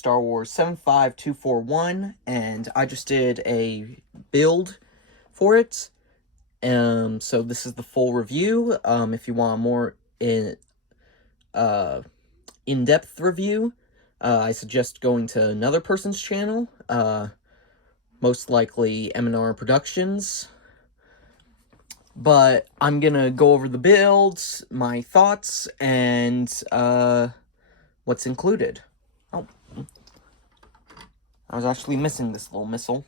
Star Wars 75241, and I just did a build for it. So this is the full review. If you want a more in-depth review, I suggest going to another person's channel, most likely MandRproductions. But I'm gonna go over the builds, my thoughts, and what's included. Oh, I was actually missing this little missile.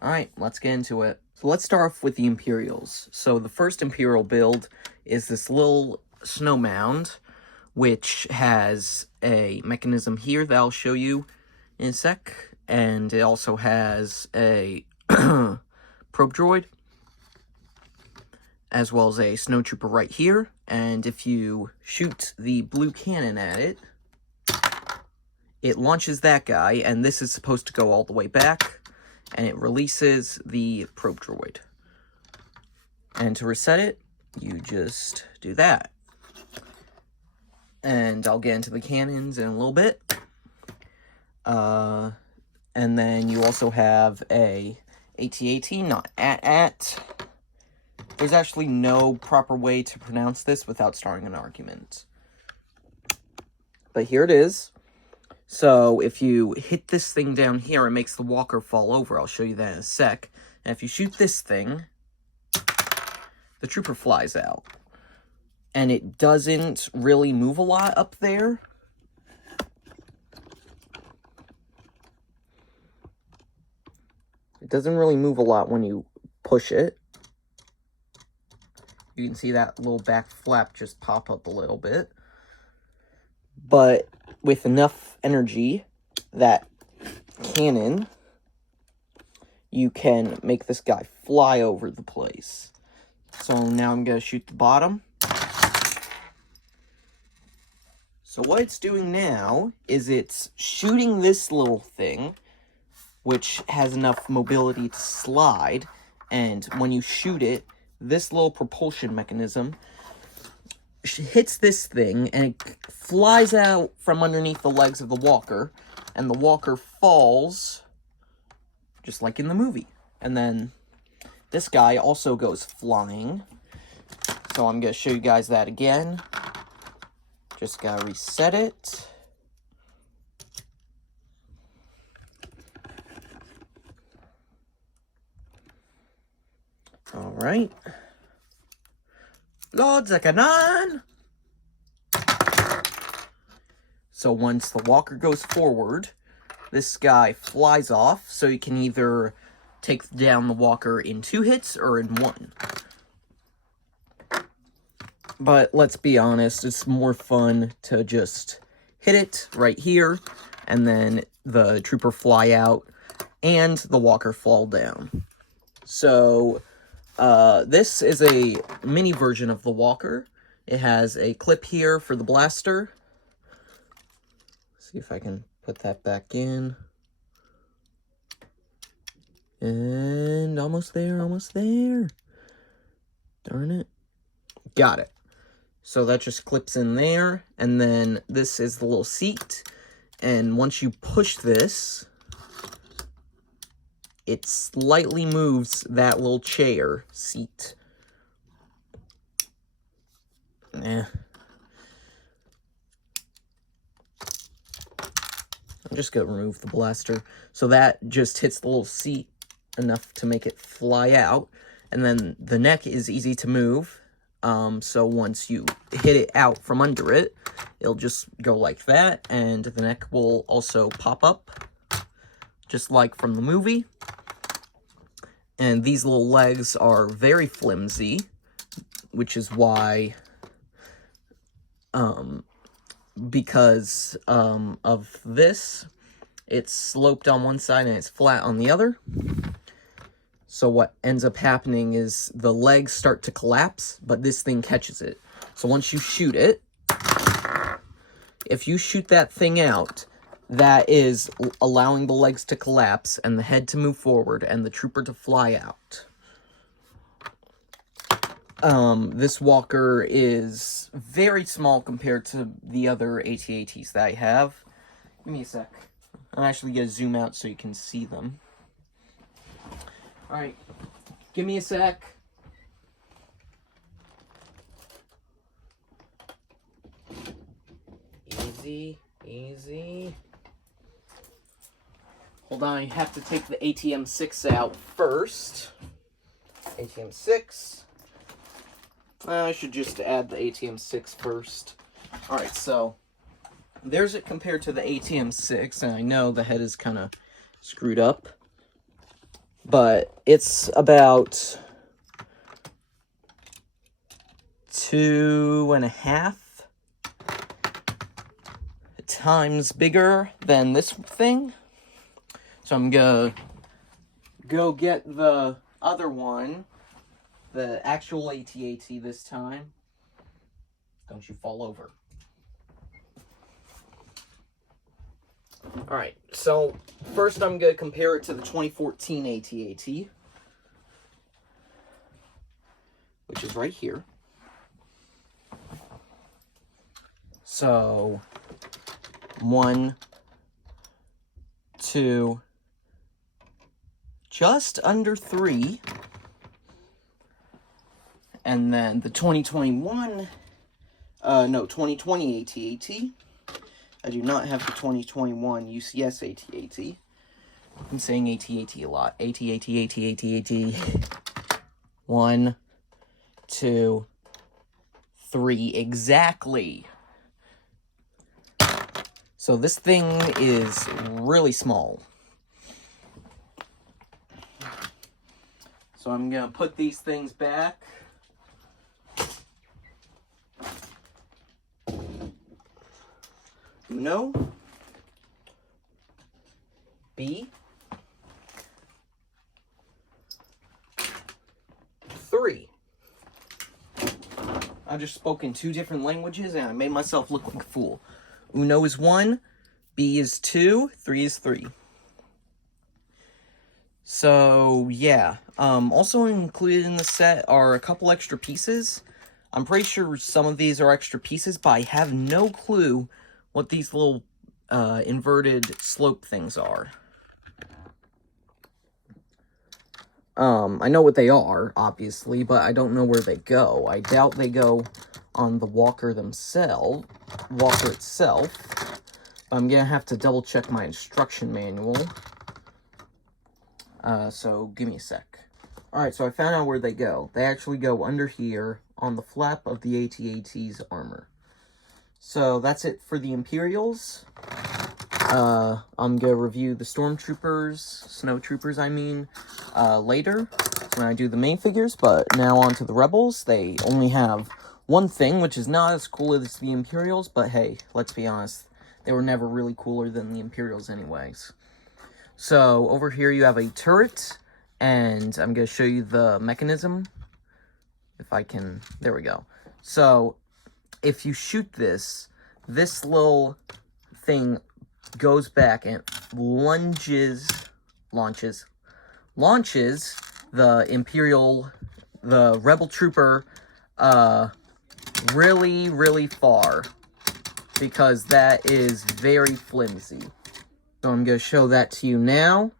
Alright, let's get into it. So let's start off with the Imperials. So the first Imperial build is this little snow mound, which has a mechanism here that I'll show you in a sec, and it also has a probe droid, as well as a snowtrooper right here, and if you shoot the blue cannon at it, it launches that guy, and this is supposed to go all the way back, and it releases the probe droid. And to reset it, you just do that. And I'll get into the cannons in a little bit. And then you also have a AT-AT, not AT-AT. There's actually no proper way to pronounce this without starting an argument. But here it is. So if you hit this thing down here, it makes the walker fall over. I'll show you that in a sec. And if you shoot this thing, the trooper flies out. And it doesn't really move a lot up there. It doesn't really move a lot when you push it. You can see that little back flap just pop up a little bit. But with enough energy, that cannon, you can make this guy fly over the place. So now I'm going to shoot the bottom. So what it's doing now is it's shooting this little thing, which has enough mobility to slide, and when you shoot it, this little propulsion mechanism hits this thing, and it flies out from underneath the legs of the walker, and the walker falls, just like in the movie. And then this guy also goes flying, so I'm going to show you guys that again. Just gotta reset it. Alright. Loads a cannon! So once the walker goes forward, this guy flies off, so you can either take down the walker in 2 hits or in 1. But let's be honest, it's more fun to just hit it right here, and then the trooper fly out, and the walker fall down. So, this is a mini version of the walker. It has a clip here for the blaster. See if I can put that back in. And almost there, almost there. Darn it. Got it. So that just clips in there, and then this is the little seat, and once you push this, it slightly moves that little chair seat. I'm just gonna remove the blaster. So that just hits the little seat enough to make it fly out, and then the neck is easy to move. So once you hit it out from under it, it'll just go like that, and the neck will also pop up, just like from the movie. And these little legs are very flimsy, which is why, because of this, it's sloped on one side and it's flat on the other. So what ends up happening is the legs start to collapse, but this thing catches it. So once you shoot it, if you shoot that thing out, that is allowing the legs to collapse and the head to move forward and the trooper to fly out. This walker is very small compared to the other AT-ATs that I have. Give me a sec. I'm actually going to zoom out so you can see them. Alright, give me a sec. Easy, easy. Hold on, I have to take the ATM6 out first. ATM6. I should just add the ATM6 first. Alright, so there's it compared to the ATM6, and I know the head is kind of screwed up, but it's about 2.5 times bigger than this thing. So I'm gonna go get the other one, the actual AT-AT this time. Don't you fall over. Alright, so first I'm going to compare it to the 2014 AT-AT, which is right here. So, 1, 2, just under 3. And then the 2020 AT-AT. I do not have the 2021 UCS AT-AT. I'm saying AT-AT a lot. AT-AT, AT-AT, AT. 1, 2, 3. Exactly. So this thing is really small. So I'm going to put these things back. Uno, B, 3. I just spoke in 2 different languages and I made myself look like a fool. Uno is 1, B is 2, 3 is 3. So, yeah. Also included in the set are a couple extra pieces. I'm pretty sure some of these are extra pieces, but I have no clue what these little inverted slope things are. I know what they are, obviously, but I don't know where they go. I doubt they go on the walker itself. I'm gonna have to double check my instruction manual. So give me a sec. Alright, so I found out where they go. They actually go under here on the flap of the AT-AT's armor. So that's it for the Imperials. I'm gonna review the Stormtroopers, Snow Troopers I mean, later when I do the main figures, but now on to the Rebels. They only have one thing, which is not as cool as the Imperials, but hey, let's be honest, they were never really cooler than the Imperials anyways. So over here you have a turret, and I'm gonna show you the mechanism. If I can, there we go. So if you shoot this little thing goes back and launches the Imperial, the Rebel Trooper, really, really far, because that is very flimsy. So I'm going to show that to you now.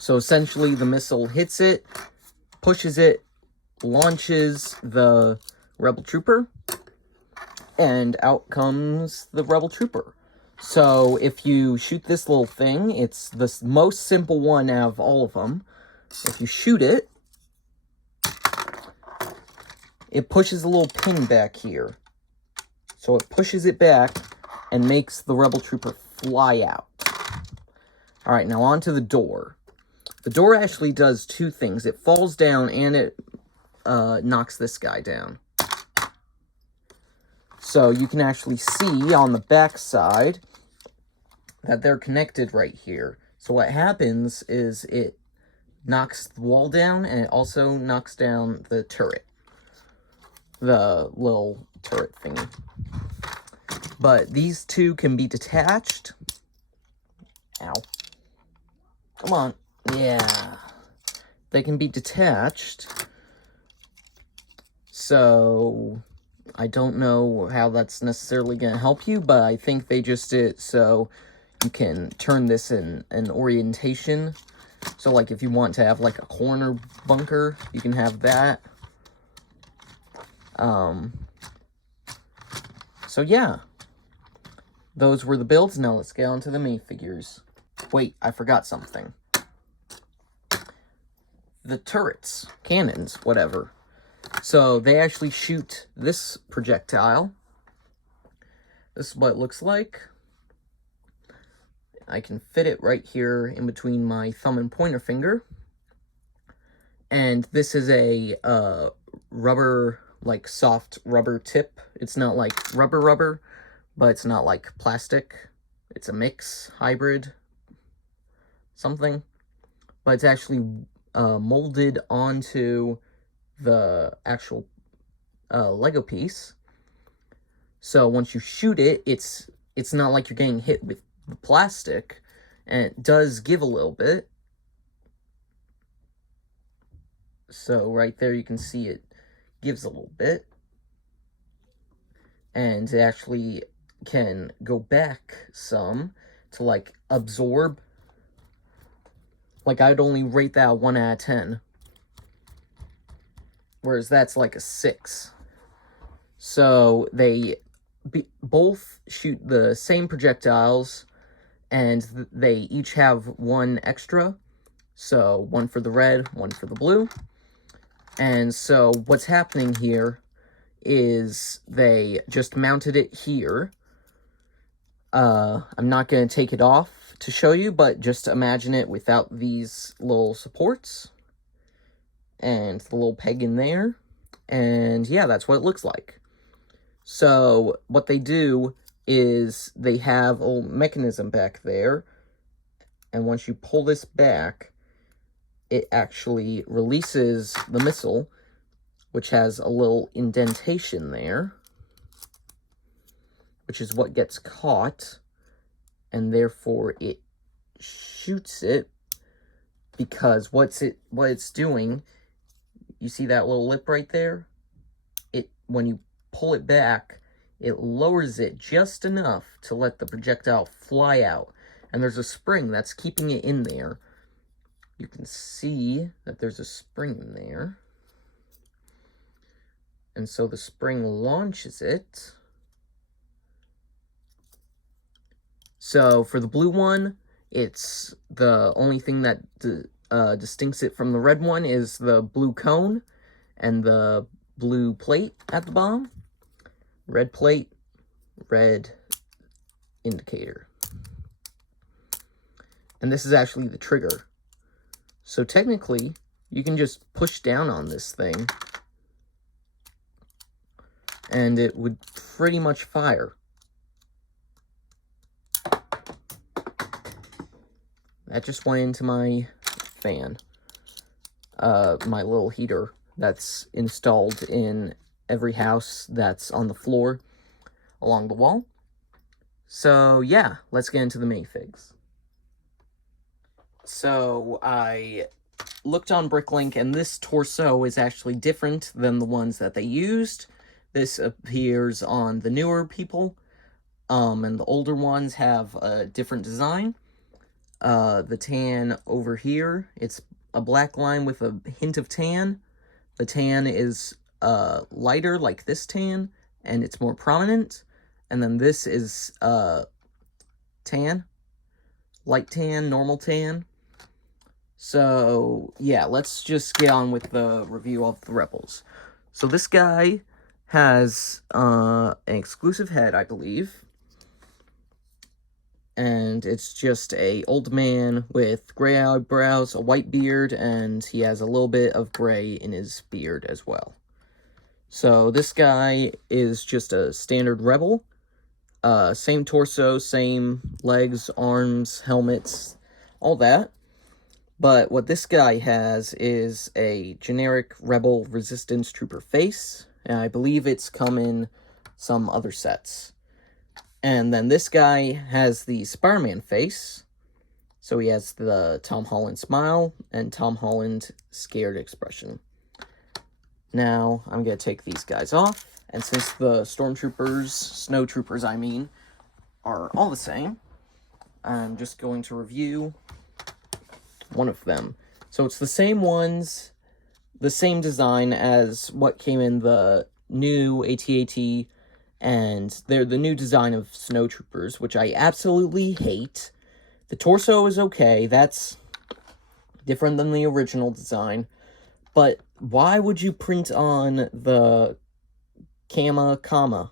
So essentially the missile hits it, pushes it, launches the Rebel Trooper, and out comes the Rebel Trooper. So if you shoot this little thing, it's the most simple one out of all of them. If you shoot it, it pushes a little pin back here. So it pushes it back and makes the Rebel Trooper fly out. Alright, now on to the door. The door actually does 2 things. It falls down and it knocks this guy down. So you can actually see on the back side that they're connected right here. So what happens is it knocks the wall down, and it also knocks down the turret. The little turret thingy. But these 2 can be detached. Ow. Come on. Yeah. They can be detached. So I don't know how that's necessarily going to help you, but I think they just did it so you can turn this in an orientation. So, like, if you want to have, like, a corner bunker, you can have that. So, yeah. Those were the builds. Now let's get on to the minifigures. Wait, I forgot something. The turrets, cannons, whatever. So, they actually shoot this projectile. This is what it looks like. I can fit it right here in between my thumb and pointer finger. And this is a rubber, like soft rubber tip. It's not like rubber, but it's not like plastic. It's a mix, hybrid, something. But it's actually molded onto the actual Lego piece. So once you shoot it, it's not like you're getting hit with the plastic, and it does give a little bit. So right there you can see it gives a little bit. And it actually can go back some to like absorb. Like I'd only rate that a 1 out of 10. Whereas that's like a 6. So they both shoot the same projectiles, and they each have one extra. So one for the red, one for the blue. And so what's happening here is they just mounted it here. I'm not going to take it off to show you, but just imagine it without these little supports and the little peg in there. And yeah, that's what it looks like. So what they do is they have a little mechanism back there, and once you pull this back, it actually releases the missile, which has a little indentation there, which is what gets caught, and therefore it shoots it, because what it's doing, you see that little lip right there? When you pull it back, it lowers it just enough to let the projectile fly out. And there's a spring that's keeping it in there. You can see that there's a spring in there. And so the spring launches it. So for the blue one, it's the only thing that distincts it from the red one is the blue cone and the blue plate at the bottom. Red plate, red indicator. And this is actually the trigger. So technically, you can just push down on this thing, and it would pretty much fire. That just went into my fan. My little heater that's installed in every house that's on the floor along the wall. So yeah, let's get into the minifigs. So I looked on Bricklink, and this torso is actually different than the ones that they used. This appears on the newer people, and the older ones have a different design. The tan over here, it's a black line with a hint of tan. The tan is lighter, like this tan, and it's more prominent. And then this is tan, light tan, normal tan. So yeah, let's just get on with the review of the Rebels. So this guy has an exclusive head, I believe. And it's just a old man with gray eyebrows, a white beard, and he has a little bit of gray in his beard as well. So this guy is just a standard Rebel. Same torso, same legs, arms, helmets, all that. But what this guy has is a generic Rebel Resistance Trooper face, and I believe it's come in some other sets. And then this guy has the Spider-Man face, so he has the Tom Holland smile and Tom Holland scared expression. Now, I'm going to take these guys off, And since the stormtroopers, snow troopers I mean, are all the same, I'm just going to review one of them. So it's the same ones, the same design as what came in the new AT-AT, and they're the new design of snow troopers, which I absolutely hate. The torso is okay, that's different than the original design, but why would you print on the comma?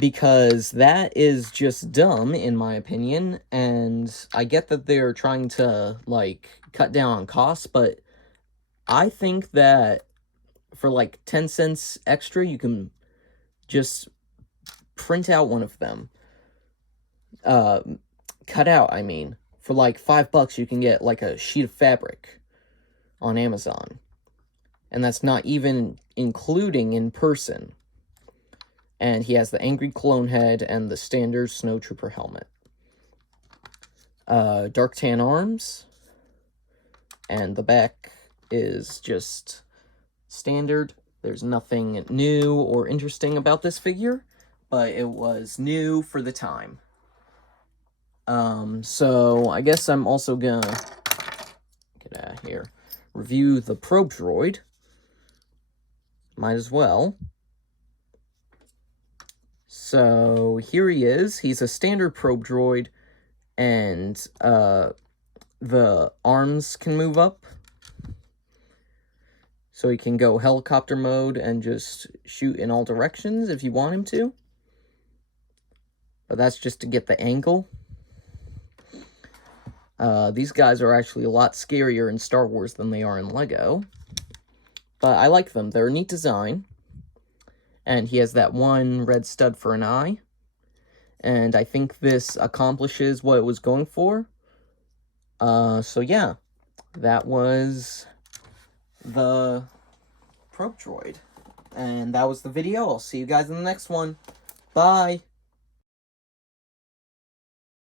Because that is just dumb, in my opinion, and I get that they're trying to, like, cut down on costs, but I think that for, like, 10 cents extra, you can just print out one of them. Cut out, I mean. For, like, $5, you can get, like, a sheet of fabric on Amazon. And that's not even including in person. And he has the angry clone head and the standard snowtrooper helmet. Dark tan arms. And the back is just standard. There's nothing new or interesting about this figure, but it was new for the time. So I guess I'm also gonna get out of here. Review the probe droid. Might as well. So here he is. He's a standard probe droid, and the arms can move up. So he can go helicopter mode and just shoot in all directions if you want him to. But that's just to get the angle. These guys are actually a lot scarier in Star Wars than they are in LEGO. But I like them. They're a neat design. And he has that one red stud for an eye. And I think this accomplishes what it was going for. So yeah, that was the probe droid. And that was the video. I'll see you guys in the next one. Bye!